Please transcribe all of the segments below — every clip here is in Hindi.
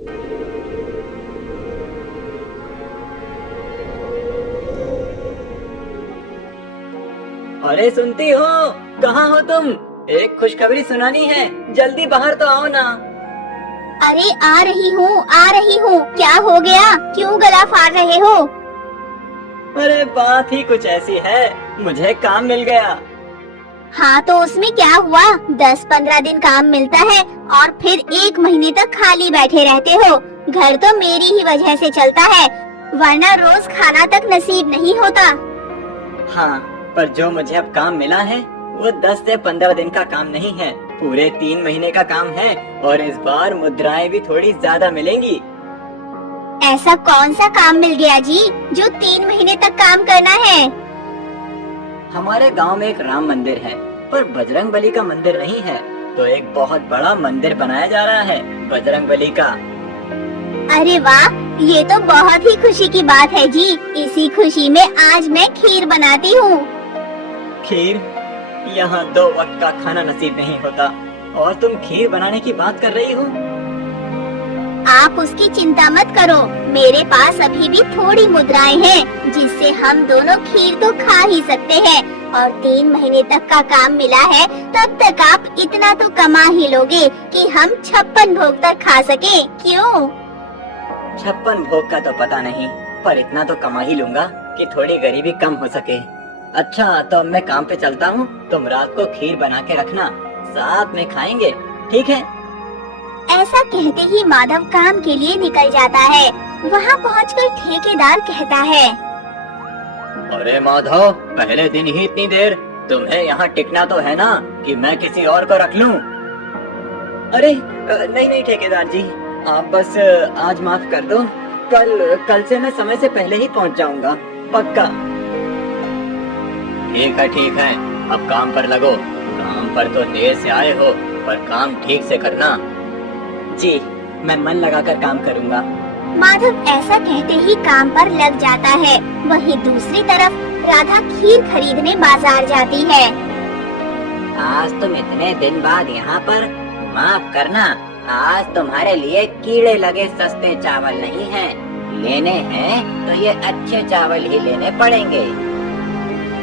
अरे सुनती हो? कहाँ हो तुम? एक खुशखबरी सुनानी है, जल्दी बाहर तो आओ ना। अरे आ रही हूँ। क्या हो गया? क्यों गला फाड़ रहे हो? अरे बात ही कुछ ऐसी है, मुझे काम मिल गया। हाँ तो उसमें क्या हुआ? 10-15 दिन काम मिलता है और फिर 1 महीने तक खाली बैठे रहते हो। घर तो मेरी ही वजह से चलता है, वरना रोज खाना तक नसीब नहीं होता। हाँ, पर जो मुझे अब काम मिला है वो 10 से 15 दिन का काम नहीं है, पूरे 3 महीने का काम है। और इस बार मुद्राएं भी थोड़ी ज्यादा मिलेंगी। ऐसा कौन सा काम मिल गया जी, जो 3 महीने तक काम करना है? हमारे गांव में एक राम मंदिर है, पर बजरंग बली का मंदिर नहीं है, तो एक बहुत बड़ा मंदिर बनाया जा रहा है बजरंग बली का। अरे वाह, ये तो बहुत ही खुशी की बात है जी। इसी खुशी में आज मैं खीर बनाती हूँ। खीर? यहाँ 2 वक्त का खाना नसीब नहीं होता और तुम खीर बनाने की बात कर रही हो? आप उसकी चिंता मत करो, मेरे पास अभी भी थोड़ी मुद्राएं हैं, जिससे हम दोनों खीर तो खा ही सकते हैं। और 3 महीने तक का काम मिला है, तब तक आप इतना तो कमा ही लोगे कि हम 56 भोग तक खा सके। क्यों? 56 भोग का तो पता नहीं, पर इतना तो कमा ही लूंगा कि थोड़ी गरीबी कम हो सके। अच्छा, तो अब मैं काम पे चलता हूँ, तुम रात को खीर बना के रखना, साथ में खाएंगे, ठीक है? ऐसा कहते ही माधव काम के लिए निकल जाता है। वहाँ पहुँचकर ठेकेदार कहता है, अरे माधव, पहले दिन ही इतनी देर, तुम्हें यहाँ टिकना तो है ना कि मैं किसी और को रख लूं? अरे नहीं ठेकेदार जी, आप बस आज माफ कर दो, कल से मैं समय से पहले ही पहुँच जाऊंगा, पक्का। ठीक है, अब काम पर लगो। काम पर तो देर से आए हो, पर काम ठीक से करना। जी, मैं मन लगाकर काम करूंगा। माधव ऐसा कहते ही काम पर लग जाता है। वहीं दूसरी तरफ राधा खीर खरीदने बाजार जाती है। आज तुम इतने दिन बाद यहाँ पर? माफ करना, आज तुम्हारे लिए कीड़े लगे सस्ते चावल नहीं हैं। लेने हैं तो ये अच्छे चावल ही लेने पड़ेंगे।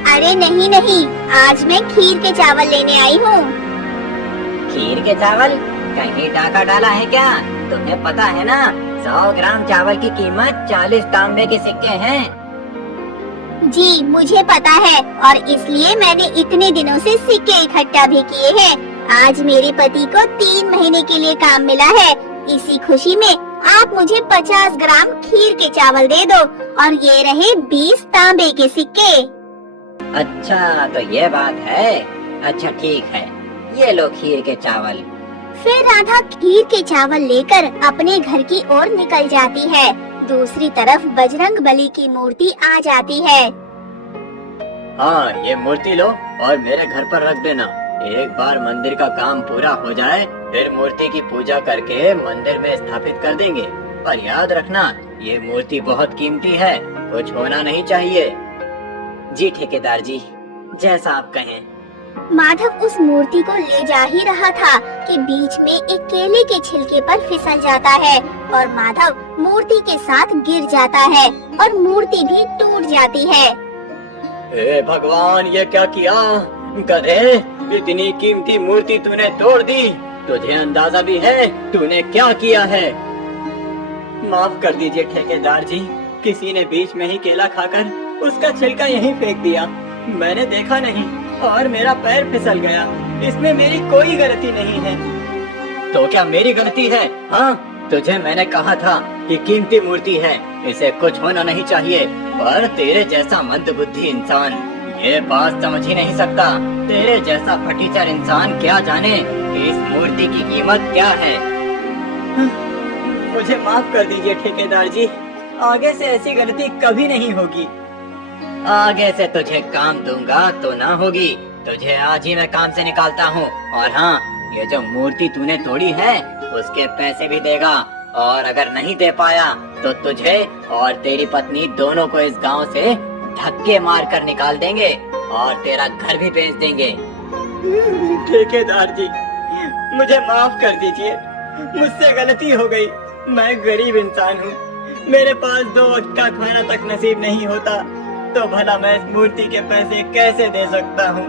अरे नहीं, आज मैं खीर के चावल लेने आई हूँ। खीर के चावल? कहीं टाका डाला है क्या? तुम्हें पता है ना, 100 ग्राम चावल की कीमत 40 तांबे के सिक्के हैं। जी मुझे पता है, और इसलिए मैंने इतने दिनों से सिक्के इकट्ठा भी किए हैं। आज मेरे पति को 3 महीने के लिए काम मिला है। इसी खुशी में आप मुझे 50 ग्राम खीर के चावल दे दो, और ये रहे 20 तांबे के सिक्के। अच्छा, तो ये बात है। अच्छा ठीक है, ये लो खीर के चावल। फिर राधा खीर के चावल लेकर अपने घर की ओर निकल जाती है। दूसरी तरफ बजरंग बली की मूर्ति आ जाती है। हाँ, ये मूर्ति लो और मेरे घर पर रख देना। एक बार मंदिर का काम पूरा हो जाए, फिर मूर्ति की पूजा करके मंदिर में स्थापित कर देंगे। पर याद रखना, ये मूर्ति बहुत कीमती है, कुछ होना नहीं चाहिए। जी ठेकेदार जी, जैसा आप कहें। माधव उस मूर्ति को ले जा ही रहा था कि बीच में एक केले के छिलके पर फिसल जाता है और माधव मूर्ति के साथ गिर जाता है और मूर्ति भी टूट जाती है। हे भगवान, ये क्या किया? गधे, इतनी कीमती मूर्ति तूने तोड़ दी। तुझे अंदाजा भी है तूने क्या किया है? माफ कर दीजिए ठेकेदार जी, किसी ने बीच में ही केला खाकर उसका छिलका यहीं फेंक दिया। मैंने देखा नहीं और मेरा पैर फिसल गया। इसमें मेरी कोई गलती नहीं है। तो क्या मेरी गलती है? हाँ, तुझे मैंने कहा था कि कीमती मूर्ति है, इसे कुछ होना नहीं चाहिए। पर तेरे जैसा मंदबुद्धि इंसान ये बात समझ ही नहीं सकता। तेरे जैसा फटीचर इंसान क्या जाने कि इस मूर्ति की कीमत क्या है। मुझे माफ कर दीजिए ठेकेदार जी, आगे से ऐसी गलती कभी नहीं होगी। आगे से तुझे काम दूंगा तो ना होगी। तुझे आज ही मैं काम से निकालता हूँ। और हाँ, ये जो मूर्ति तूने तोड़ी है उसके पैसे भी देगा, और अगर नहीं दे पाया तो तुझे और तेरी पत्नी दोनों को इस गांव से धक्के मार कर निकाल देंगे और तेरा घर भी बेच देंगे। ठेकेदार जी, मुझे माफ कर दीजिए, मुझसे गलती हो गई। मैं गरीब इंसान हूँ, मेरे पास 2 वक्त का खाना तक नसीब नहीं होता, तो भला मैं इस मूर्ति के पैसे कैसे दे सकता हूँ?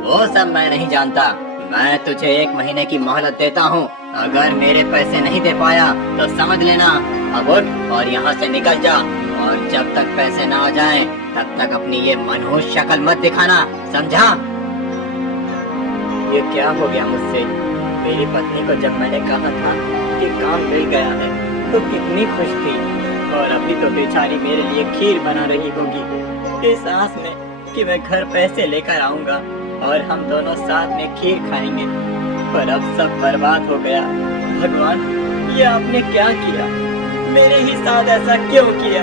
वो सब मैं नहीं जानता। मैं तुझे 1 महीने की मोहलत देता हूँ। अगर मेरे पैसे नहीं दे पाया तो समझ लेना, अब उठ और यहाँ से निकल जा। और जब तक पैसे ना आ जाएं, तब तक अपनी ये मनहूस शक्ल मत दिखाना, समझा? ये क्या हो गया मुझसे? मेरी पत्नी को जब मैंने कहा था कि काम मिल गया है तो कितनी खुश थी, और अभी तो बेचारी मेरे लिए खीर बना रही होगी इस आस में कि मैं घर पैसे लेकर आऊंगा और हम दोनों साथ में खीर खाएंगे। पर अब सब बर्बाद हो गया। भगवान, ये आपने क्या किया? मेरे ही साथ ऐसा क्यों किया?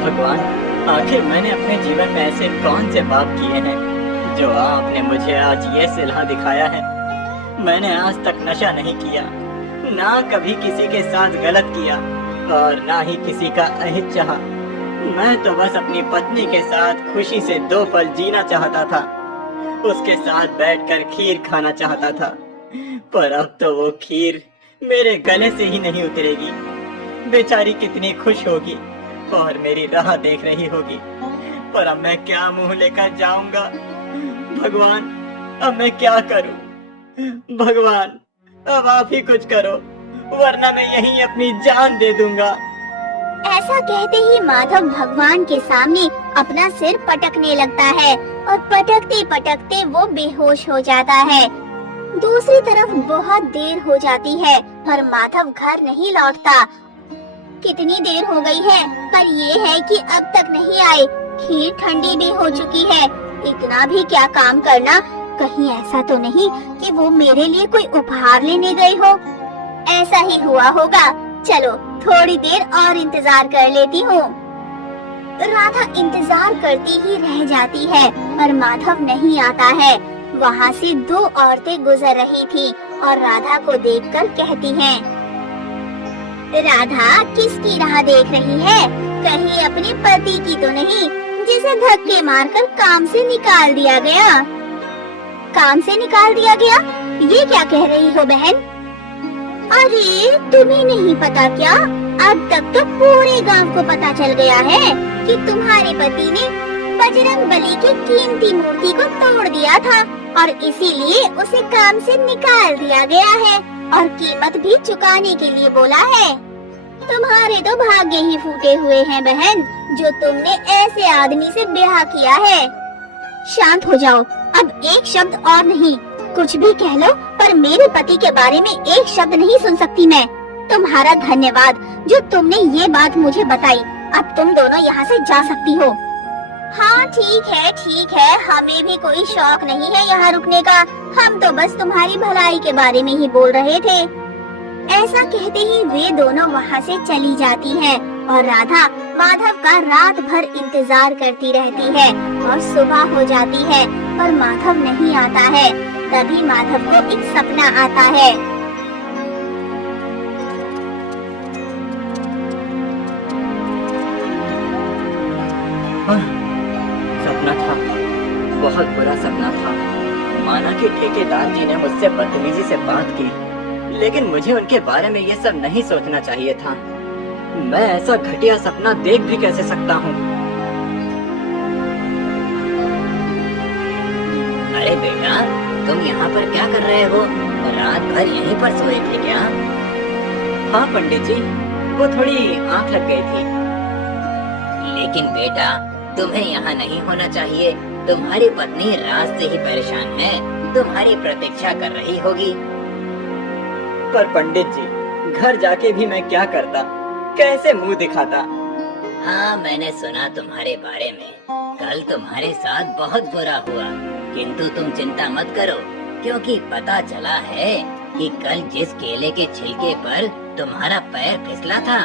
भगवान, आखिर मैंने अपने जीवन में ऐसे कौन से पाप किए हैं जो आपने मुझे आज ये सिला दिखाया है? मैंने आज तक नशा नहीं किया, ना कभी किसी के साथ गलत किया, और ना ही किसी का अहित चाहा। मैं तो बस अपनी पत्नी के साथ खुशी से 2 पल जीना चाहता था, उसके साथ बैठकर खीर खाना चाहता था। पर अब तो वो खीर मेरे गले से ही नहीं उतरेगी। बेचारी कितनी खुश होगी और मेरी राह देख रही होगी, पर अब मैं क्या मुंह लेकर जाऊंगा? भगवान, अब मैं क्या करूं? भगवान, अब आप ही कुछ करो, वरना मैं यहीं अपनी जान दे दूंगा। ऐसा कहते ही माधव भगवान के सामने अपना सिर पटकने लगता है और पटकते पटकते वो बेहोश हो जाता है। दूसरी तरफ बहुत देर हो जाती है पर माधव घर नहीं लौटता। कितनी देर हो गई है, पर ये है कि अब तक नहीं आए। खीर ठंडी भी हो चुकी है। इतना भी क्या काम करना, कहीं ऐसा तो नहीं कि वो मेरे लिए कोई उपहार लेने गए हो? ऐसा ही हुआ होगा। चलो थोड़ी देर और इंतजार कर लेती हूँ। राधा इंतजार करती ही रह जाती है पर माधव नहीं आता है। वहाँ से 2 औरतें गुजर रही थी और राधा को देखकर कहती हैं, राधा किसकी राह देख रही है? कहीं अपने पति की तो नहीं, जिसे धक्के मारकर काम से निकाल दिया गया? काम से निकाल दिया गया? ये क्या कह रही हो बहन? अरे तुम्हें नहीं पता क्या? अब तक तो पूरे गांव को पता चल गया है कि तुम्हारे पति ने बजरंग बली की कीमती मूर्ति को तोड़ दिया था और इसीलिए उसे काम से निकाल दिया गया है और कीमत भी चुकाने के लिए बोला है। तुम्हारे तो भाग्य ही फूटे हुए हैं बहन, जो तुमने ऐसे आदमी से ब्याह किया है। शांत हो जाओ, अब एक शब्द और नहीं। कुछ भी कह लो, पर मेरे पति के बारे में एक शब्द नहीं सुन सकती मैं। तुम्हारा धन्यवाद जो तुमने ये बात मुझे बताई। अब तुम दोनों यहाँ से जा सकती हो। हाँ ठीक है, हमें भी कोई शौक नहीं है यहाँ रुकने का। हम तो बस तुम्हारी भलाई के बारे में ही बोल रहे थे। ऐसा कहते ही वे दोनों वहाँ से चली जाती हैं और राधा माधव का रात भर इंतजार करती रहती है और सुबह हो जाती है पर माधव नहीं आता है। तभी माधव को एक सपना आता है। सपना था, बहुत बुरा सपना था। माना कि ठेकेदार जी ने मुझसे बदतमीजी से बात की, लेकिन मुझे उनके बारे में ये सब नहीं सोचना चाहिए था। मैं ऐसा घटिया सपना देख भी कैसे सकता हूँ? अरे बेटा, तुम यहाँ पर क्या कर रहे हो? रात भर यहीं पर सोए थे क्या? हाँ पंडित जी, वो थोड़ी आंख लग गई थी। लेकिन बेटा, तुम्हें यहाँ नहीं होना चाहिए। तुम्हारी पत्नी रात से ही परेशान है, तुम्हारी प्रतीक्षा कर रही होगी। पर पंडित जी, घर जाके भी मैं क्या करता, कैसे मुंह दिखाता? हाँ, मैंने सुना तुम्हारे बारे में। कल तुम्हारे साथ बहुत बुरा हुआ, किंतु तुम चिंता मत करो, क्योंकि पता चला है कि कल जिस केले के छिलके पर तुम्हारा पैर फिसला था,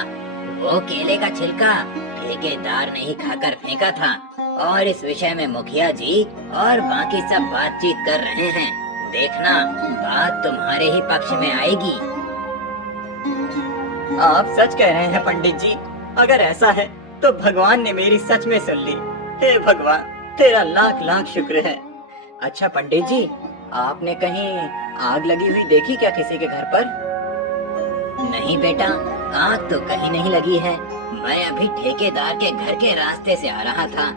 वो केले का छिलका ठेकेदार ने ही खाकर फेंका था। और इस विषय में मुखिया जी और बाकी सब बातचीत कर रहे हैं। देखना, बात तुम्हारे ही पक्ष में आएगी। आप सच कह रहे हैं पंडित जी। अगर ऐसा है तो भगवान ने मेरी सच में सुन ली। हे भगवान, तेरा लाख लाख शुक्र है। अच्छा पंडित जी, आपने कहीं आग लगी हुई देखी क्या किसी के घर पर? नहीं बेटा, आग तो कहीं नहीं लगी है। मैं अभी ठेकेदार के घर के रास्ते से आ रहा था,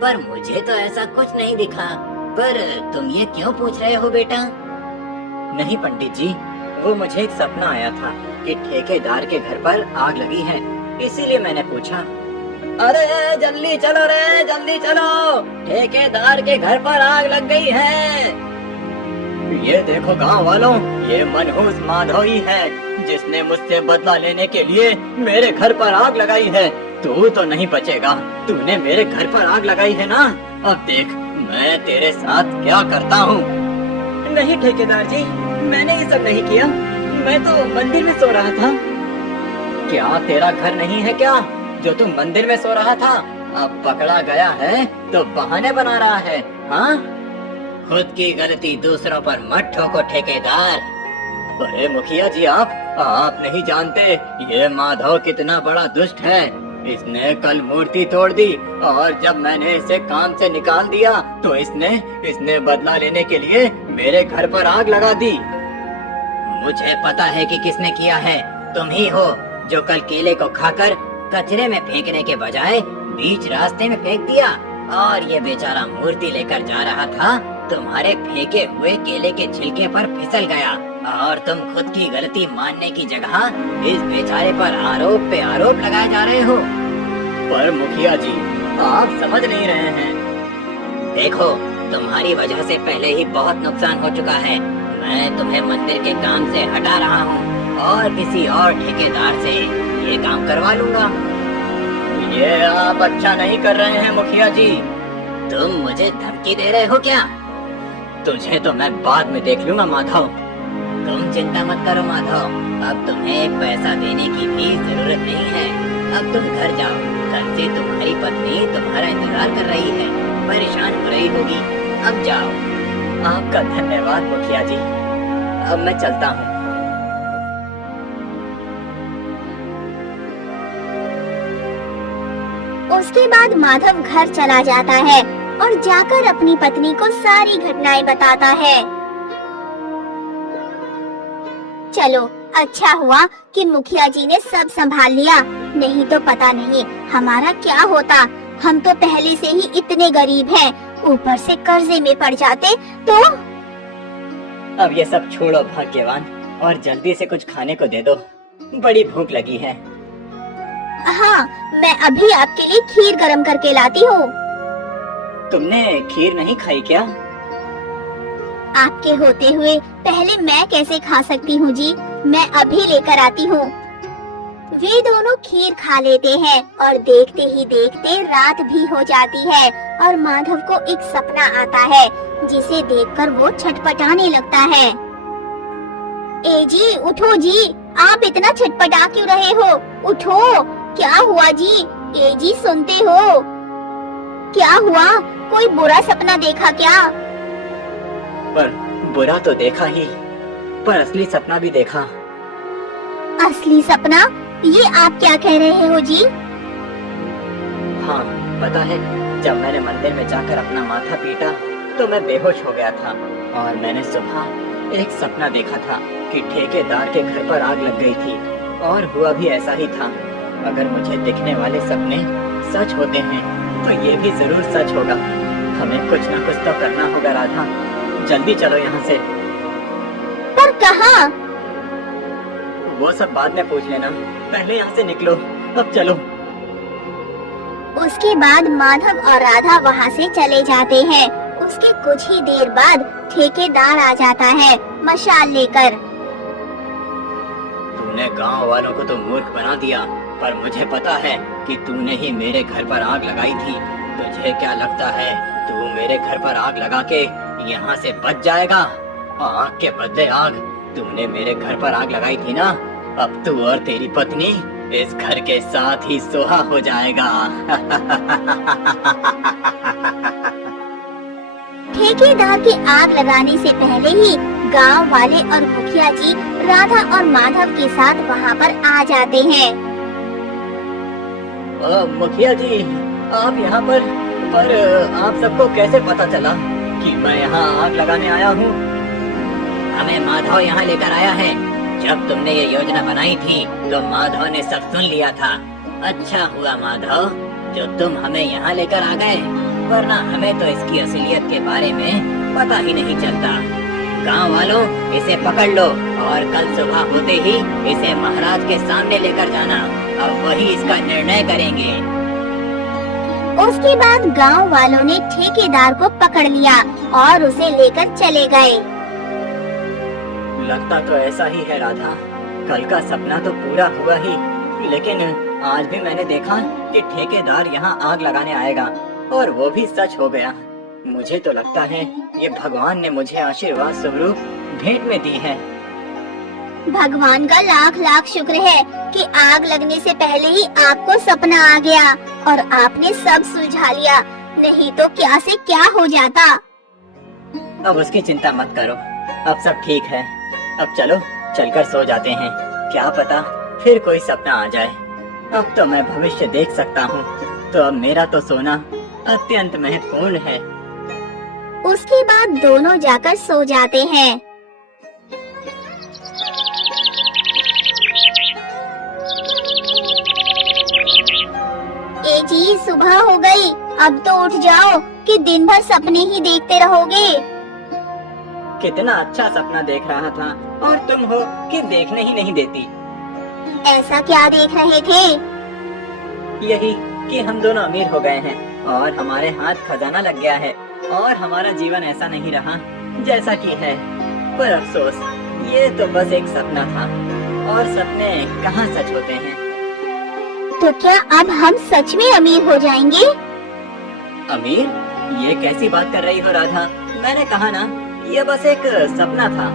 पर मुझे तो ऐसा कुछ नहीं दिखा। पर तुम ये क्यों पूछ रहे हो बेटा? नहीं पंडित जी, वो मुझे एक सपना आया था कि ठेकेदार के घर पर आग लगी है, इसीलिए मैंने पूछा। अरे जल्दी चलो रे, जल्दी चलो, ठेकेदार के घर पर आग लग गई है। ये देखो गांव वालों, ये मनहूस माधव ही है जिसने मुझसे बदला लेने के लिए मेरे घर पर आग लगाई है। तू तो नहीं बचेगा, तूने मेरे घर पर आग लगाई है ना, अब देख मैं तेरे साथ क्या करता हूँ। नहीं ठेकेदार जी, मैंने ये सब नहीं किया, मैं तो मंदिर में सो रहा था। क्या तेरा घर नहीं है क्या जो तुम मंदिर में सो रहा था? अब पकड़ा गया है तो बहाने बना रहा है। हाँ, खुद की गलती दूसरों पर मत ठोको ठेकेदार। अरे मुखिया जी, आप नहीं जानते ये माधव कितना बड़ा दुष्ट है। इसने कल मूर्ति तोड़ दी और जब मैंने इसे काम से निकाल दिया तो इसने बदला लेने के लिए मेरे घर पर आग लगा दी। मुझे पता है कि किसने किया है, तुम ही हो जो कल केले को खाकर कचरे में फेंकने के बजाय बीच रास्ते में फेंक दिया। और ये बेचारा मूर्ति लेकर जा रहा था, तुम्हारे फेंके हुए केले के छिलके पर फिसल गया और तुम खुद की गलती मानने की जगह इस बेचारे पर आरोप पे आरोप लगाए जा रहे हो। पर मुखिया जी, आप समझ नहीं रहे हैं। देखो, तुम्हारी वजह से पहले ही बहुत नुकसान हो चुका है। मैं तुम्हें मंदिर के काम से हटा रहा हूँ और किसी और ठेकेदार से ये काम करवा लूंगा। ये आप अच्छा नहीं कर रहे हैं मुखिया जी। तुम मुझे धमकी दे रहे हो क्या? तुझे तो मैं बाद में देख लूंगा माधव। तुम चिंता मत करो माधव, अब तुम्हें पैसा देने की भी जरूरत नहीं है। अब तुम घर जाओ, घर से तुम्हारी पत्नी तुम्हारा इंतजार कर रही है, परेशान हो रही होगी। अब जाओ। आपका धन्यवाद मुखिया जी, अब मैं चलता हूँ। उसके बाद माधव घर चला जाता है और जाकर अपनी पत्नी को सारी घटनाएं बताता है। चलो, अच्छा हुआ कि मुखिया जी ने सब संभाल लिया, नहीं तो पता नहीं हमारा क्या होता। हम तो पहले से ही इतने गरीब हैं, ऊपर से कर्जे में पड़ जाते तो। अब ये सब छोड़ो भाग्यवान, और जल्दी से कुछ खाने को दे दो, बड़ी भूख लगी है। हाँ, मैं अभी आपके लिए खीर गरम करके लाती हूँ। तुमने खीर नहीं खाई क्या? आपके होते हुए पहले मैं कैसे खा सकती हूँ जी, मैं अभी लेकर आती हूँ। वे दोनों खीर खा लेते हैं और देखते ही देखते रात भी हो जाती है और माधव को एक सपना आता है जिसे देखकर वो छटपटाने लगता है। ए जी, उठो जी, आप इतना छटपटा क्यों रहे हो? उठो, क्या हुआ जी? ए जी, सुनते हो? क्या हुआ? कोई बुरा सपना देखा क्या? पर बुरा तो देखा ही, पर असली सपना भी देखा। असली सपना? ये आप क्या कह रहे हो जी? हाँ, पता है, जब मैंने मंदिर में जाकर अपना माथा पीटा तो मैं बेहोश हो गया था और मैंने सुबह एक सपना देखा था कि ठेकेदार के घर पर आग लग गई थी, और हुआ भी ऐसा ही था। अगर मुझे दिखने वाले सपने सच होते हैं तो ये भी जरूर सच होगा। हमें कुछ न कुछ तो करना होगा राधा, जल्दी चलो यहाँ से। पर कहाँ? वो सब बाद में पूछ लेना, पहले यहाँ से निकलो, अब चलो। उसके बाद माधव और राधा वहाँ से चले जाते हैं। उसके कुछ ही देर बाद ठेकेदार आ जाता है मशाल लेकर। तूने गांव वालों को तो मूर्ख बना दिया, पर मुझे पता है कि तूने ही मेरे घर पर आग लगाई थी। तुझे क्या लगता है तू मेरे घर पर आग लगा के यहाँ से बच जाएगा? आग के बदले आग। तूने मेरे घर पर आग लगाई थी ना, अब तू और तेरी पत्नी इस घर के साथ ही सोहा हो जाएगा। ठेकेदार के आग लगाने से पहले ही गांव वाले और मुखिया जी राधा और माधव के साथ वहाँ पर आ जाते हैं। मुखिया जी, आप यहाँ पर आप सबको कैसे पता चला कि मैं यहाँ आग लगाने आया हूँ? हमें माधव यहाँ लेकर आया है। जब तुमने ये योजना बनाई थी तो माधव ने सब सुन लिया था। अच्छा हुआ माधव जो तुम हमें यहाँ लेकर आ गए, वरना हमें तो इसकी असलियत के बारे में पता ही नहीं चलता। गांव वालों, इसे पकड़ लो और कल सुबह होते ही इसे महाराज के सामने लेकर जाना। अब वही इसका निर्णय करेंगे। उसके बाद गांव वालों ने ठेकेदार को पकड़ लिया और उसे लेकर चले गए। लगता तो ऐसा ही है राधा, कल का सपना तो पूरा हुआ ही, लेकिन आज भी मैंने देखा कि ठेकेदार यहाँ आग लगाने आएगा और वो भी सच हो गया। मुझे तो लगता है ये भगवान ने मुझे आशीर्वाद स्वरूप भेंट में दी है। भगवान का लाख लाख शुक्र है कि आग लगने से पहले ही आपको सपना आ गया और आपने सब सुलझा लिया, नहीं तो क्या से क्या हो जाता। अब उसकी चिंता मत करो, अब सब ठीक है। अब चलो चलकर सो जाते हैं, क्या पता फिर कोई सपना आ जाए। अब तो मैं भविष्य देख सकता हूँ, तो अब मेरा तो सोना अत्यंत महत्वपूर्ण है। उसके बाद दोनों जाकर सो जाते हैं। ए जी, सुबह हो गई, अब तो उठ जाओ कि दिन भर सपने ही देखते रहोगे। कितना अच्छा सपना देख रहा था और तुम हो कि देखने ही नहीं देती। ऐसा क्या देख रहे थे? यही कि हम दोनों अमीर हो गए हैं और हमारे हाथ खजाना लग गया है और हमारा जीवन ऐसा नहीं रहा जैसा कि है। पर अफसोस, ये तो बस एक सपना था और सपने कहाँ सच होते हैं। तो क्या अब हम सच में अमीर हो जाएंगे? अमीर? ये कैसी बात कर रही हो राधा? मैंने कहा ना, ये बस एक सपना था।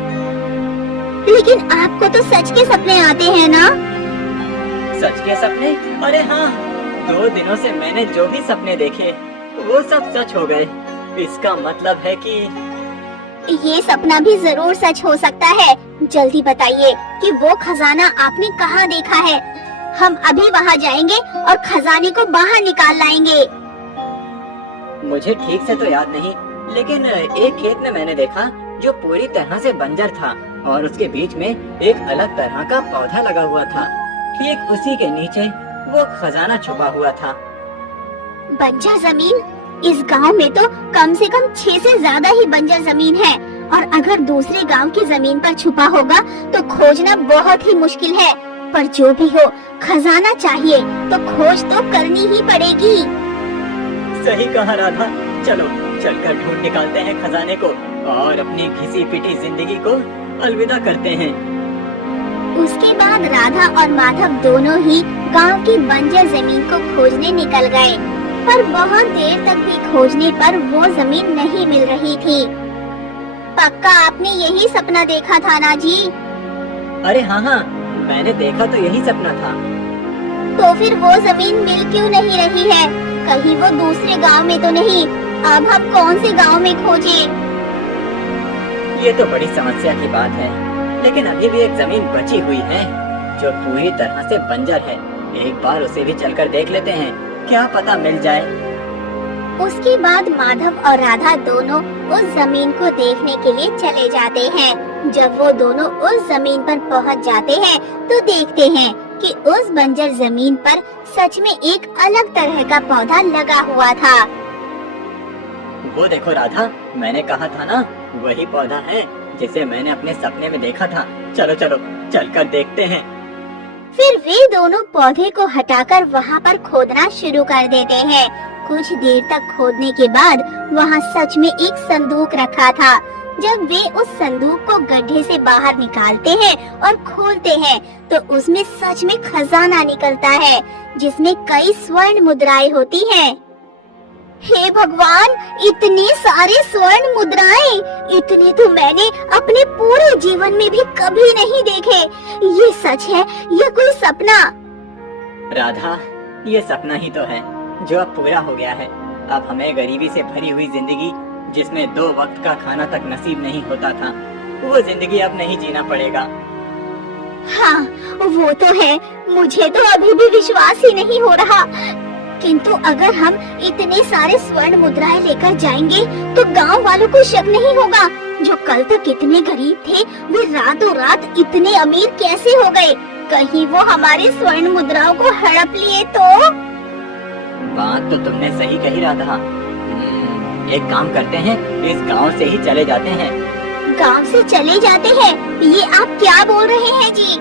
लेकिन आपको तो सच के सपने आते हैं ना? सच के सपने? अरे हाँ, 2 दिनों से मैंने जो भी सपने देखे वो सब सच हो गए। इसका मतलब है कि ये सपना भी जरूर सच हो सकता है। जल्दी बताइए कि वो खजाना आपने कहाँ देखा है। हम अभी वहाँ जाएंगे और खजाने को बाहर निकाल लाएंगे। मुझे ठीक से तो याद नहीं, लेकिन एक खेत में मैंने देखा जो पूरी तरह से बंजर था और उसके बीच में एक अलग तरह का पौधा लगा हुआ था। ठीक उसी के नीचे वो खजाना छुपा हुआ था। बंजर जमीन? इस गांव में तो कम से कम 6 से ज्यादा ही बंजर जमीन है, और अगर दूसरे गांव की जमीन पर छुपा होगा तो खोजना बहुत ही मुश्किल है। पर जो भी हो, खजाना चाहिए तो खोज तो करनी ही पड़ेगी। सही कहा राधा, चलो चलकर ढूंढ निकालते हैं खजाने को और अपनी घिसी पिटी जिंदगी को अलविदा करते हैं। उसके बाद राधा और माधव दोनों ही गांव की बंजर जमीन को खोजने निकल गए, पर बहुत देर तक भी खोजने पर वो जमीन नहीं मिल रही थी। पक्का आपने यही सपना देखा था ना जी? अरे हाँ हाँ, मैंने देखा तो यही सपना था। तो फिर वो जमीन मिल क्यों नहीं रही है? कहीं वो दूसरे गांव में तो नहीं? अब हम कौन से गांव में खोजें? ये तो बड़ी समस्या की बात है, लेकिन अभी भी एक जमीन बची हुई है जो पूरी तरह से बंजर है। एक बार उसे भी चलकर देख लेते हैं, क्या पता मिल जाए। उसके बाद माधव और राधा दोनों उस जमीन को देखने के लिए चले जाते हैं। जब वो दोनों उस जमीन पर पहुंच जाते हैं तो देखते हैं कि उस बंजर जमीन पर सच में एक अलग तरह का पौधा लगा हुआ था। वो देखो राधा, मैंने कहा था ना, वही पौधा है जिसे मैंने अपने सपने में देखा था। चलो चलो चलकर देखते हैं। फिर वे दोनों पौधे को हटाकर वहाँ पर खोदना शुरू कर देते हैं। कुछ देर तक खोदने के बाद वहाँ सच में एक संदूक रखा था। जब वे उस संदूक को गड्ढे से बाहर निकालते हैं और खोलते हैं तो उसमें सच में खजाना निकलता है, जिसमें कई स्वर्ण मुद्राएं होती हैं। हे भगवान, इतने सारे स्वर्ण मुद्राएं! इतने तो मैंने अपने पूरे जीवन में भी कभी नहीं देखे। ये सच है या कोई सपना? राधा, ये सपना ही तो है जो अब पूरा हो गया है। अब हमें गरीबी से भरी हुई जिंदगी, जिसमें 2 वक्त का खाना तक नसीब नहीं होता था, वो जिंदगी अब नहीं जीना पड़ेगा। हाँ, वो तो है। मुझे तो अभी भी विश्वास ही नहीं हो रहा। किंतु अगर हम इतने सारे स्वर्ण मुद्राएं लेकर जाएंगे तो गांव वालों को शक नहीं होगा। जो कल तक इतने गरीब थे वे रातों रात इतने अमीर कैसे हो गए? कहीं वो हमारे स्वर्ण मुद्राओं को हड़प लिए तो? बात तो तुमने सही कही राधा। एक काम करते हैं, इस गांव से ही चले जाते हैं। गांव से चले जाते हैं? ये आप क्या बोल रहे हैं जी?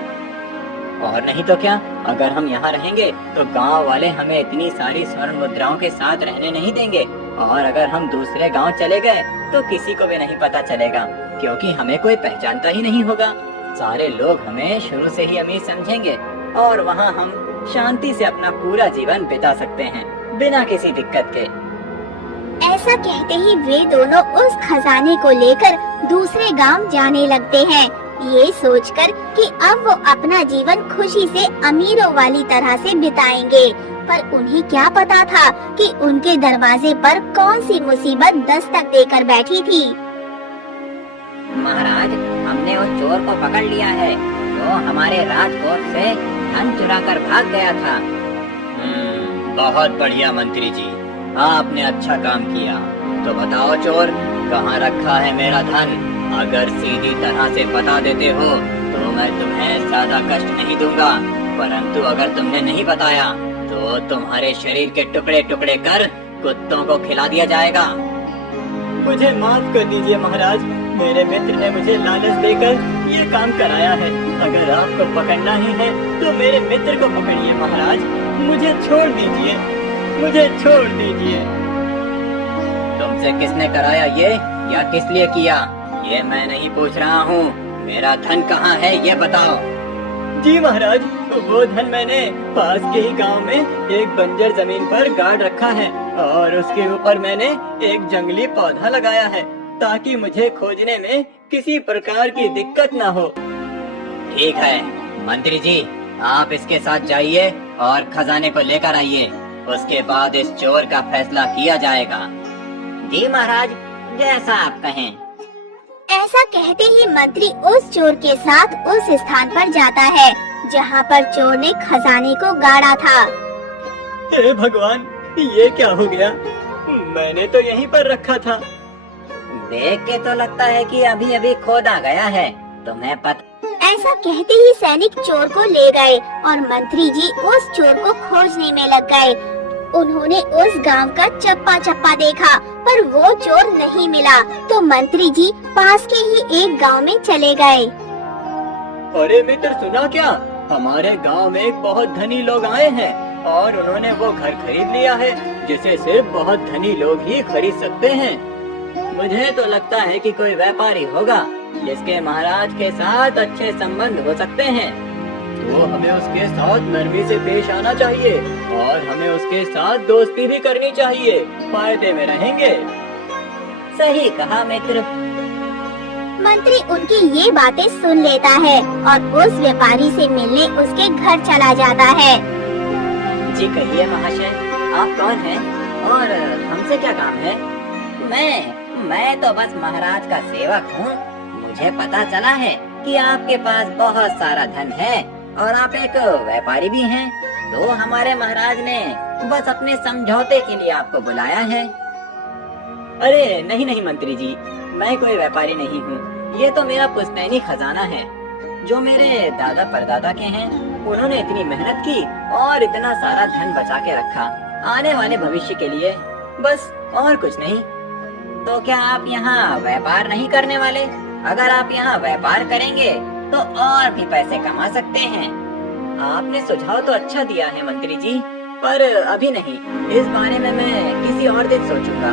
और नहीं तो क्या, अगर हम यहाँ रहेंगे तो गांव वाले हमें इतनी सारी स्वर्ण मुद्राओं के साथ रहने नहीं देंगे, और अगर हम दूसरे गांव चले गए तो किसी को भी नहीं पता चलेगा, क्योंकि हमें कोई पहचानता ही नहीं होगा। सारे लोग हमें शुरू से ही अमीर समझेंगे और वहाँ हम शांति से अपना पूरा जीवन बिता सकते हैं बिना किसी दिक्कत के। ऐसा कहते ही वे दोनों उस खजाने को लेकर दूसरे गांव जाने लगते हैं, ये सोचकर कि अब वो अपना जीवन खुशी से अमीरों वाली तरह से बिताएंगे। पर उन्हें क्या पता था कि उनके दरवाजे पर कौन सी मुसीबत दस्तक देकर बैठी थी। महाराज, हमने उस चोर को पकड़ लिया है जो हमारे राजकोट से धन चुरा कर भाग गया था। बहुत बढ़िया मंत्री जी, आपने अच्छा काम किया। तो बताओ चोर, कहाँ रखा है मेरा धन? अगर सीधी तरह से बता देते हो तो मैं तुम्हें ज्यादा कष्ट नहीं दूंगा, परंतु अगर तुमने नहीं बताया तो तुम्हारे शरीर के टुकड़े टुकड़े कर कुत्तों को खिला दिया जाएगा। मुझे माफ कर दीजिए महाराज, मेरे मित्र ने मुझे लालच देकर ये काम कराया है। अगर आपको पकड़ना ही है तो मेरे मित्र को पकड़िए महाराज, मुझे छोड़ दीजिए, मुझे छोड़ दीजिए। तुमसे किसने कराया ये, या किस लिए किया, ये मैं नहीं पूछ रहा हूँ। मेरा धन कहाँ है ये बताओ। जी महाराज, वो धन मैंने पास के ही गांव में एक बंजर जमीन पर गाड़ रखा है, और उसके ऊपर मैंने एक जंगली पौधा लगाया है ताकि मुझे खोजने में किसी प्रकार की दिक्कत ना हो। ठीक है मंत्री जी, आप इसके साथ जाइए और खजाने को लेकर आइए, उसके बाद इस चोर का फैसला किया जाएगा। जी महाराज, जैसा आप कहें। ऐसा कहते ही मंत्री उस चोर के साथ उस स्थान पर जाता है जहाँ पर चोर ने खजाने को गाड़ा था। हे भगवान, ये क्या हो गया? मैंने तो यहीं पर रखा था। देख के तो लगता है कि अभी अभी खोदा गया है, तुम्हें पता। ऐसा कहते ही सैनिक चोर को ले गए और मंत्री जी उस चोर को खोजने में लग गए। उन्होंने उस गांव का चप्पा चप्पा देखा पर वो चोर नहीं मिला, तो मंत्री जी पास के ही एक गांव में चले गए। अरे मित्र, सुना क्या? हमारे गांव में एक बहुत धनी लोग आए हैं और उन्होंने वो घर खरीद लिया है जिसे सिर्फ बहुत धनी लोग ही खरीद सकते हैं। मुझे तो लगता है कि कोई व्यापारी होगा जिसके महाराज के साथ अच्छे संबंध हो सकते हैं, तो हमें उसके साथ नरमी से पेश आना चाहिए और हमें उसके साथ दोस्ती भी करनी चाहिए, फायदे में रहेंगे। सही कहा मित्र। मंत्री उनकी ये बातें सुन लेता है और उस व्यापारी से मिलने उसके घर चला जाता है। जी कहिए महाशय, आप कौन हैं और हमसे क्या काम है? मैं तो बस महाराज का सेवक हूँ। मुझे पता चला है कि आपके पास बहुत सारा धन है और आप एक व्यापारी भी हैं, तो हमारे महाराज ने बस अपने समझौते के लिए आपको बुलाया है। अरे नहीं नहीं मंत्री जी, मैं कोई व्यापारी नहीं हूँ। ये तो मेरा पुश्तैनी खजाना है जो मेरे दादा परदादा के हैं। उन्होंने इतनी मेहनत की और इतना सारा धन बचा के रखा आने वाले भविष्य के लिए, बस और कुछ नहीं। तो क्या आप यहाँ व्यापार नहीं करने वाले? अगर आप यहाँ व्यापार करेंगे तो और भी पैसे कमा सकते हैं। आपने सुझाव तो अच्छा दिया है मंत्री जी, पर अभी नहीं, इस बारे में मैं किसी और दिन सोचूंगा।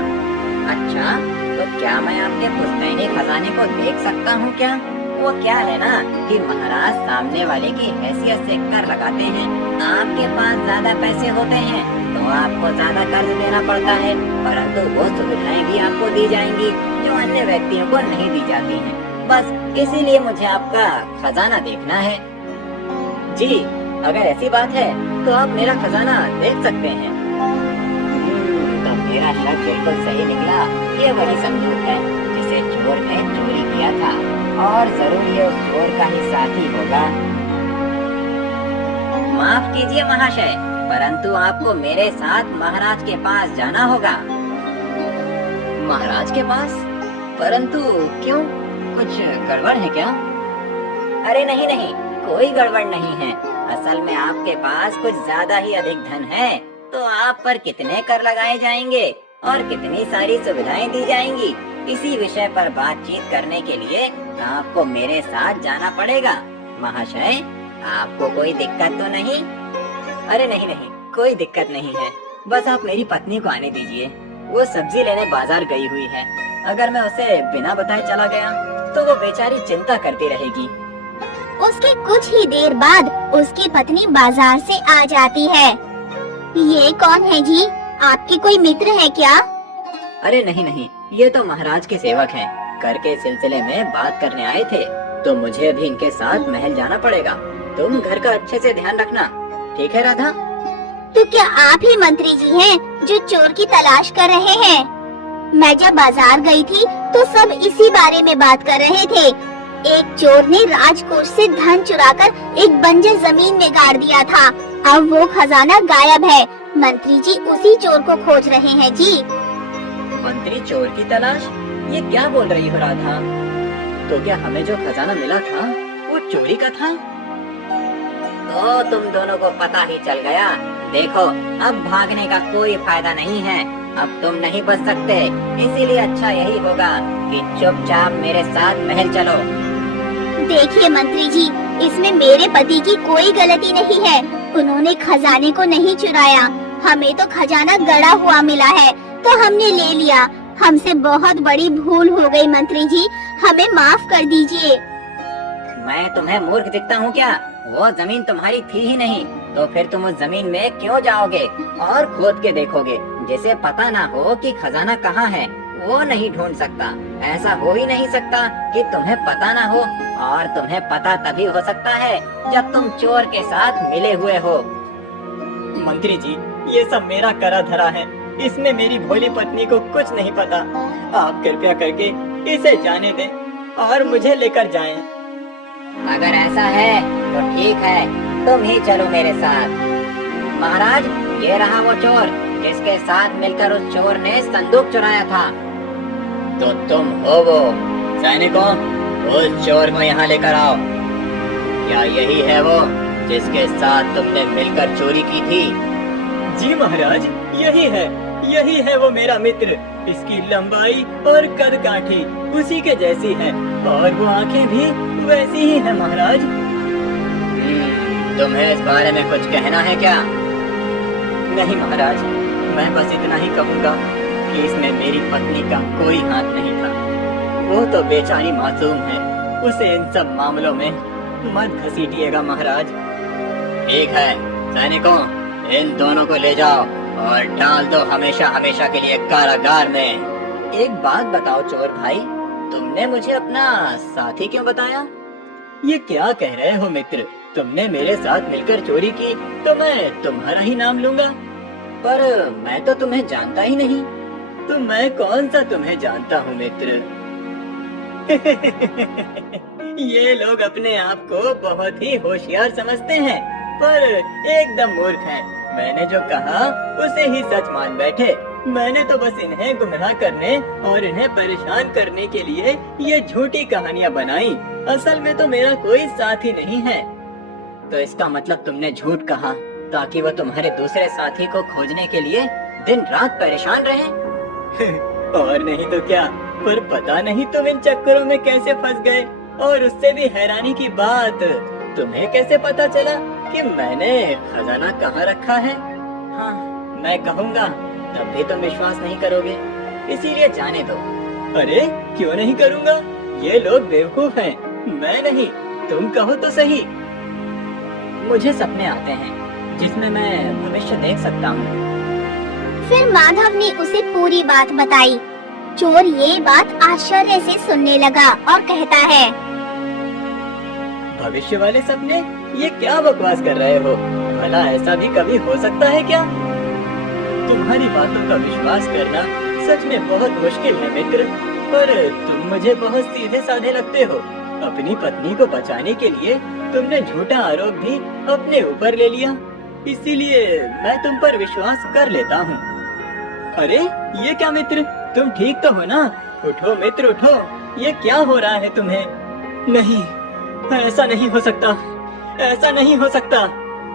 अच्छा, तो क्या मैं आपके पुश्तैनी खजाने को देख सकता हूँ क्या? वो क्या है ना कि महाराज सामने वाले की हैसियत से कर लगाते हैं। आपके पास ज्यादा पैसे होते हैं तो आपको ज्यादा कर्ज देना पड़ता है, परंतु वो सुविधाएं भी आपको दी जाएंगी जो अन्य व्यक्तियों को नहीं दी जाती हैं। बस इसीलिए मुझे आपका खजाना देखना है। जी, अगर ऐसी बात है तो आप मेरा खजाना देख सकते हैं। तो मेरा शक बिल्कुल सही निकला। ये वही संदूक है जिसे चोर ने चोरी किया था और जरूर ये उस चोर का ही साथी होगा। माफ कीजिए महाशय, परंतु आपको मेरे साथ महाराज के पास जाना होगा। महाराज के पास? परंतु क्यों? कुछ गड़बड़ है क्या? अरे नहीं नहीं, कोई गड़बड़ नहीं है। असल में आपके पास कुछ ज्यादा ही अधिक धन है, तो आप पर कितने कर लगाए जाएंगे और कितनी सारी सुविधाएं दी जाएंगी, इसी विषय पर बातचीत करने के लिए आपको मेरे साथ जाना पड़ेगा। महाशय, आपको कोई दिक्कत तो नहीं? अरे नहीं नहीं, कोई दिक्कत नहीं है। बस आप मेरी पत्नी को आने दीजिए। वो सब्जी लेने बाजार गई हुई है। अगर मैं उसे बिना बताए चला गया तो वो बेचारी चिंता करती रहेगी। उसके कुछ ही देर बाद उसकी पत्नी बाजार से आ जाती है। ये कौन है जी? आपके कोई मित्र है क्या? अरे नहीं नहीं, ये तो महाराज के सेवक हैं। कर के सिलसिले में बात करने आए थे, तो मुझे अभी इनके साथ महल जाना पड़ेगा। तुम घर का अच्छे से ध्यान रखना, ठीक है राधा? तो क्या आप ही मंत्री जी हैं जो चोर की तलाश कर रहे हैं? मैं जब बाजार गई थी तो सब इसी बारे में बात कर रहे थे। एक चोर ने राजकोष से धन चुराकर एक बंजर जमीन में गाड़ दिया था। अब वो खजाना गायब है। मंत्री जी उसी चोर को खोज रहे हैं जी। मंत्री चोर की तलाश? ये क्या बोल रही हो राधा? तो क्या हमें जो खजाना मिला था वो चोरी का था? तो तुम दोनों को पता ही चल गया। देखो, अब भागने का कोई फायदा नहीं है। अब तुम नहीं बच सकते, इसीलिए अच्छा यही होगा कि चुपचाप मेरे साथ महल चलो। देखिए मंत्री जी, इसमें मेरे पति की कोई गलती नहीं है। उन्होंने खजाने को नहीं चुराया। हमें तो खजाना गड़ा हुआ मिला है, तो हमने ले लिया। हमसे बहुत बड़ी भूल हो गई मंत्री जी, हमें माफ कर दीजिए। मैं तुम्हें मूर्ख दिखता हूँ क्या? वो जमीन तुम्हारी थी ही नहीं, तो फिर तुम उस जमीन में क्यों जाओगे और खोद के देखोगे? जिसे पता ना हो कि खजाना कहाँ है, वो नहीं ढूंढ सकता। ऐसा हो ही नहीं सकता कि तुम्हें पता ना हो, और तुम्हें पता तभी हो सकता है जब तुम चोर के साथ मिले हुए हो। मंत्री जी, ये सब मेरा करा धरा है। इसमें मेरी भोली पत्नी को कुछ नहीं पता। आप कृपया करके इसे जाने दें और मुझे लेकर जाएं। अगर ऐसा है तो ठीक है, तुम ही चलो मेरे साथ। महाराज, ये रहा वो चोर जिसके साथ मिलकर उस चोर ने संदूक चुराया था। तो तुम हो वो? सैनिकों, उस चोर को यहाँ लेकर आओ। क्या यही है वो जिसके साथ तुमने मिलकर चोरी की थी? जी महाराज, यही है वो मेरा मित्र। इसकी लंबाई और कद-काठी उसी के जैसी है, और वो आंखें भी वैसी ही है महाराज। तुम्हें इस बारे में कुछ कहना है क्या? नहीं महाराज, मैं बस इतना ही कहूँगा कि इसमें मेरी पत्नी का कोई हाथ नहीं था। वो तो बेचारी मासूम है, उसे इन सब मामलों में मत घसीटिएगा महाराज। ठीक है सैनिकों, इन दोनों को ले जाओ और डाल दो हमेशा हमेशा के लिए कारागार में। एक बात बताओ चोर भाई, तुमने मुझे अपना साथी क्यों बताया? ये क्या कह रहे हो मित्र? तुमने मेरे साथ मिलकर चोरी की तो मैं तुम्हारा ही नाम लूंगा। पर मैं तो तुम्हें जानता ही नहीं। तो मैं कौन सा तुम्हें जानता हूँ मित्र? ये लोग अपने आप को बहुत ही होशियार समझते हैं, पर एकदम मूर्ख हैं। मैंने जो कहा उसे ही सच मान बैठे। मैंने तो बस इन्हें गुमराह करने और इन्हें परेशान करने के लिए ये झूठी कहानियाँ बनाई। असल में तो मेरा कोई साथी नहीं है। तो इसका मतलब तुमने झूठ कहा ताकि वो तुम्हारे दूसरे साथी को खोजने के लिए दिन रात परेशान रहे। और नहीं तो क्या, पर पता नहीं तुम इन चक्करों में कैसे फंस गए। और उससे भी हैरानी की बात, तुम्हें कैसे पता चला कि मैंने खजाना कहाँ रखा है? हाँ, मैं कहूँगा तब भी तुम विश्वास नहीं करोगे, इसीलिए जाने दो। अरे क्यों नहीं करूँगा? ये लोग बेवकूफ हैं, मैं नहीं। तुम कहो तो सही। मुझे सपने आते हैं जिसमें मैं भविष्य देख सकता हूँ। फिर माधव ने उसे पूरी बात बताई। चोर ये बात आश्चर्य से सुनने लगा और कहता है, भविष्य वाले सपने? ये क्या बकवास कर रहे हो? भला ऐसा भी कभी हो सकता है क्या? तुम्हारी बातों का विश्वास करना सच में बहुत मुश्किल है मित्र, पर तुम मुझे बहुत सीधे साधे लगते हो। अपनी पत्नी को बचाने के लिए तुमने झूठा आरोप भी अपने ऊपर ले लिया, इसीलिए मैं तुम पर विश्वास कर लेता हूँ। अरे ये क्या मित्र, तुम ठीक तो हो ना? उठो मित्र उठो, ये क्या हो रहा है तुम्हें? नहीं, ऐसा नहीं हो सकता, ऐसा नहीं हो सकता।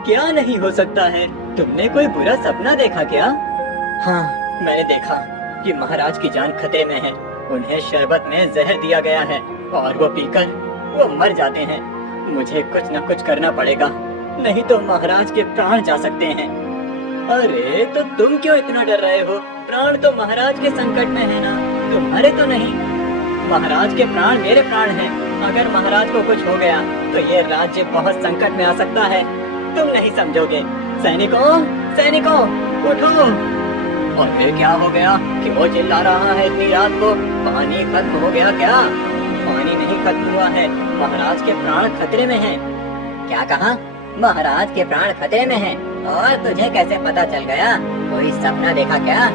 क्या नहीं हो सकता है? तुमने कोई बुरा सपना देखा क्या? हाँ, मैंने देखा कि महाराज की जान खतरे में है। उन्हें शरबत में जहर दिया गया है और वो पीकर वो मर जाते हैं। मुझे कुछ न कुछ करना पड़ेगा, नहीं तो महाराज के प्राण जा सकते हैं। अरे तो तुम क्यों इतना डर रहे हो? प्राण तो महाराज के संकट में है ना, तुम्हारे तो नहीं। महाराज के प्राण मेरे प्राण हैं। अगर महाराज को कुछ हो गया तो ये राज्य बहुत संकट में आ सकता है। तुम नहीं समझोगे। सैनिकों, सैनिकों, उठो। और फिर क्या हो गया कि वो चिल्ला रहा है इतनी रात को? पानी खत्म हो गया क्या? पानी नहीं खत्म हुआ है, महाराज के प्राण खतरे में हैं। क्या कहा? महाराज के प्राण खतरे में हैं? और तुझे कैसे पता चल गया? कोई सपना देखा क्या?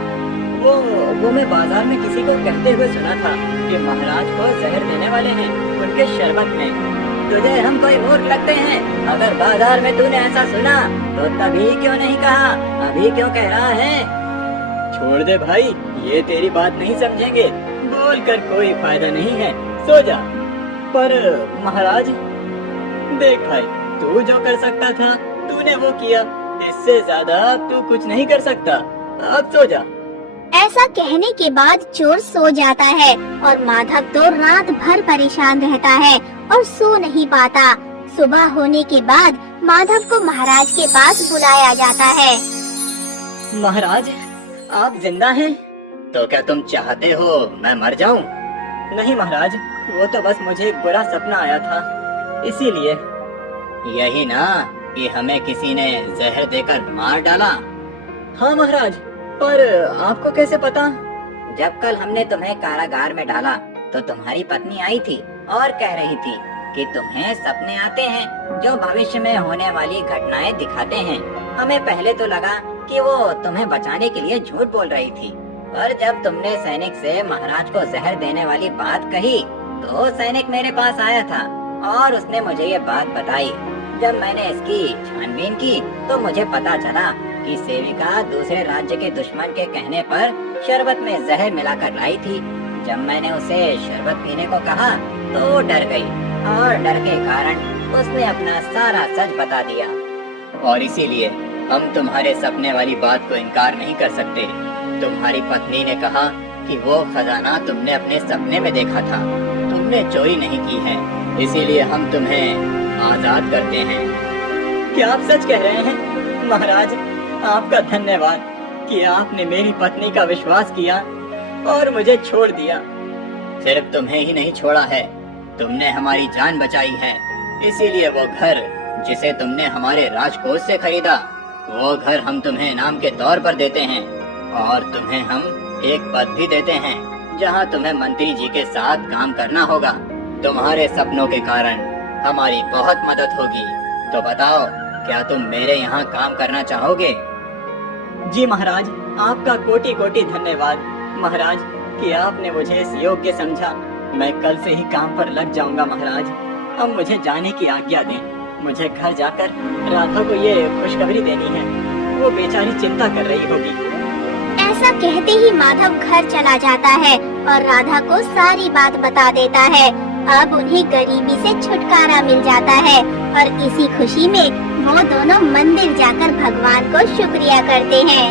वो मैं बाजार में किसी को कहते हुए सुना था कि महाराज को जहर देने वाले हैं उनके शरबत में। तुझे हम कोई मूर्ख लगते हैं? अगर बाजार में तूने ऐसा सुना तो तभी क्यों नहीं कहा? अभी क्यों कह रहा है? छोड़ दे भाई, ये तेरी बात नहीं समझेंगे। बोल कर कोई फायदा नहीं है, सो जा। पर महाराज, देख भाई, तू जो कर सकता था तूने वो किया। इससे ज्यादा तू कुछ नहीं कर सकता। अब सो जा। ऐसा कहने के बाद चोर सो जाता है और माधव तो रात भर परेशान रहता है और सो नहीं पाता। सुबह होने के बाद माधव को महाराज के पास बुलाया जाता है। महाराज, आप जिंदा हैं? तो क्या तुम चाहते हो मैं मर जाऊं? नहीं महाराज, वो तो बस मुझे एक बुरा सपना आया था, इसीलिए। यही ना कि हमें किसी ने जहर देकर मार डाला? हाँ महाराज, पर आपको कैसे पता? जब कल हमने तुम्हें कारागार में डाला तो तुम्हारी पत्नी आई थी और कह रही थी कि तुम्हें सपने आते हैं जो भविष्य में होने वाली घटनाएं दिखाते हैं। हमें पहले तो लगा कि वो तुम्हें बचाने के लिए झूठ बोल रही थी, पर जब तुमने सैनिक से महाराज को जहर देने वाली बात कही तो सैनिक मेरे पास आया था और उसने मुझे ये बात बताई। जब मैंने इसकी छानबीन की तो मुझे पता चला कि सेविका दूसरे राज्य के दुश्मन के कहने पर शरबत में जहर मिलाकर लाई थी। जब मैंने उसे शरबत पीने को कहा तो वो डर गई और डर के कारण उसने अपना सारा सच बता दिया। और इसीलिए हम तुम्हारे सपने वाली बात को इनकार नहीं कर सकते। तुम्हारी पत्नी ने कहा कि वो खजाना तुमने अपने सपने में देखा था, तुमने चोरी नहीं की है, इसीलिए हम तुम्हें आजाद करते हैं। क्या आप सच कह रहे हैं? महाराज, आपका धन्यवाद कि आपने मेरी पत्नी का विश्वास किया और मुझे छोड़ दिया। सिर्फ तुम्हें ही नहीं छोड़ा है, तुमने हमारी जान बचाई है। इसीलिए वो घर जिसे तुमने हमारे राजकोष से खरीदा, वो घर हम तुम्हें इनाम के तौर पर देते हैं और तुम्हें हम एक पद भी देते हैं जहां तुम्हें मंत्री जी के साथ काम करना होगा। तुम्हारे सपनों के कारण हमारी बहुत मदद होगी। तो बताओ, क्या तुम मेरे यहाँ काम करना चाहोगे? जी महाराज, आपका कोटि कोटि धन्यवाद महाराज कि आपने मुझे इस योग्य समझा। मैं कल से ही काम पर लग जाऊंगा महाराज। अब मुझे जाने की आज्ञा दें। मुझे घर जाकर राधा को ये खुशखबरी देनी है, वो बेचारी चिंता कर रही होगी। ऐसा कहते ही माधव घर चला जाता है और राधा को सारी बात बता देता है। अब उन्हें गरीबी से छुटकारा मिल जाता है और इसी खुशी में वो दोनों मंदिर जाकर भगवान को शुक्रिया करते हैं।